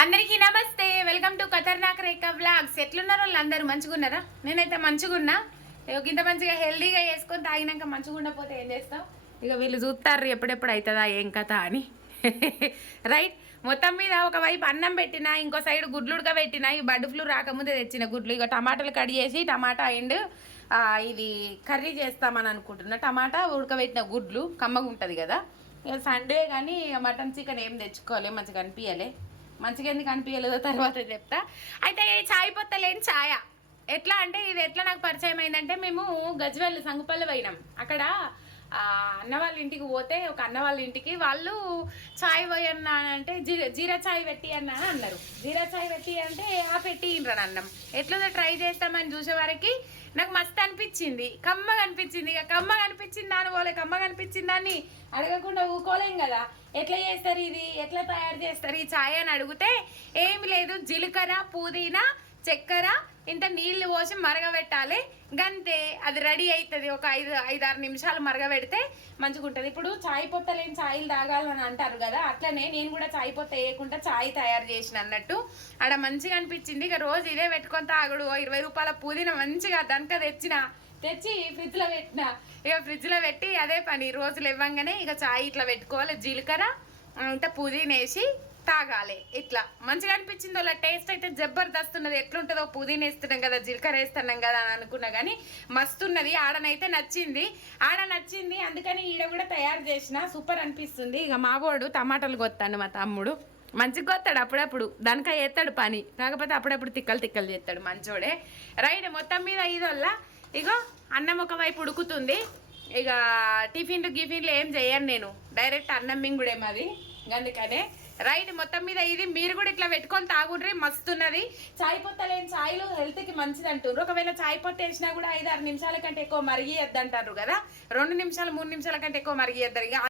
అందరికీ నమస్తే. Welcome to Khatarnak రేక vlogs ఎట్లున్నారు వాళ్ళు అందరూ మంచిగున్నారా? నేనైతే మంచిగున్నా. ఇగో ఇంత మంచిగా హెల్దీగా వేసుకొని తాగినాక మంచిగా ఉండకపోతే ఏం చేస్తావు? ఇక వీళ్ళు చూస్తారు ఎప్పుడెప్పుడు అవుతుందా ఏం కథ అని. రైట్ మొత్తం మీద ఒకవైపు అన్నం పెట్టిన ఇంకో సైడ్ గుడ్లు ఉడకబెట్టిన ఈ బర్డ్ ఫ్లూ రాకముందే తెచ్చిన గుడ్లు. ఇక టమాటాలు కట్ చేసి టమాటా అండ్ ఇది కర్రీ చేస్తామని అనుకుంటున్నా. టమాటా ఉడకబెట్టిన గుడ్లు కమ్మగా ఉంటుంది కదా ఇక సండే కానీ మటన్ చికెన్ ఏం తెచ్చుకోవాలి మంచిగా అనిపించలే మంచిగా ఎందుకు అనిపించలేదో తర్వాత చెప్తా. అయితే చాయ్ పొత్తలేని ఛాయ. ఎట్లా అంటే ఇది ఎట్లా నాకు పరిచయం అయిందంటే మేము గజ్వెల్ సంగుపల్లి పోయినాం. అక్కడ అన్న వాళ్ళ ఇంటికి పోతే ఒక అన్న వాళ్ళ ఇంటికి వాళ్ళు చాయ్ పోయన్నా అంటే జీరా జీరా చాయ్ పెట్టి అన్నా అన్నారు. జీరా చాయ్ పెట్టి అంటే ఆ పెట్టి అన్నం. ఎట్లుందో ట్రై చేస్తామని చూసే వరకు నాకు మస్తు అనిపించింది. కమ్మ కనిపించింది ఇక. కమ్మ కనిపించింది దాని పోలే. కమ్మ కనిపించింది దాన్ని అడగకుండా ఊకోలేం కదా. ఎట్లా చేస్తారు ఇది? ఎట్లా తయారు చేస్తారు ఈ చాయ్ అని అడిగితే ఏమి లేదు. జీలకర్ర పుదీనా చక్కెర ఇంత నీళ్ళు పోసి మరగబెట్టాలి. గంతే అది రెడీ అవుతుంది ఒక ఐదు ఐదారు నిమిషాలు మరగబెడితే మంచిగా ఉంటుంది ఇప్పుడు చాయ్ పొత్త లేని ఛాయలు తాగాలని అంటారు కదా అట్లనే నేను కూడా చాయ్ పొత్త వేయకుండా చాయ్ తయారు చేసిన అన్నట్టు. ఆడ మంచిగా అనిపించింది. ఇక రోజు ఇదే పెట్టుకొని తాగుడు. ఇరవై రూపాయల పుదీనా మంచిగా దనక తెచ్చిన. తెచ్చి ఫ్రిడ్జ్లో పెట్టిన. ఇక ఫ్రిడ్జ్లో పెట్టి అదే పని. రోజులు ఇవ్వంగానే ఇక చాయ్ ఇట్లా పెట్టుకోవాలి. జీలకర్ర అంత పుదీనేసి తాగాలి. ఇట్లా. మంచిగా అనిపించిందో అలా టేస్ట్ అయితే జబర్దస్త్ ఉన్నది ఎట్లుంటుందో పుదీనా వేస్తున్నాం కదా జీలకర్ర వేస్తున్నాం కదా అని అనుకున్నా కానీ మస్తు ఉన్నది ఆడనైతే నచ్చింది. ఆడ నచ్చింది. అందుకని ఈడ కూడా తయారు చేసిన సూపర్ అనిపిస్తుంది. ఇక మావోడు టమాటాలు కొత్తాను మా తమ్ముడు. మంచిగా కొత్తాడు అప్పుడప్పుడు. దానికై వేస్తాడు పని. కాకపోతే అప్పుడప్పుడు తిక్కలు తిక్కలు చేస్తాడు మంచోడే. రైట్ మొత్తం మీద ఇదొల్ల ఇగో అన్నం ఒకవైపు ఉడుకుతుంది. ఇక టిఫిన్లు గిఫిన్లు ఏం చేయను నేను. డైరెక్ట్ అన్నం మింగుడే మాది. అందుకనే రైట్ మొత్తం మీద ఇది మీరు కూడా ఇట్లా పెట్టుకొని తాగుండ్రి మస్తున్నది. చాయ్ పొత్త లేని చాయ్లు హెల్త్కి మంచిది అంటున్నారు ఒకవేళ చాయ్ పొత్త వేసినా కూడా ఐదు ఆరు నిమిషాల కంటే ఎక్కువ మరిగియద్దు అంటారు కదా. రెండు నిమిషాలు మూడు నిమిషాల కంటే ఎక్కువ మరిగియద్దారు ఇక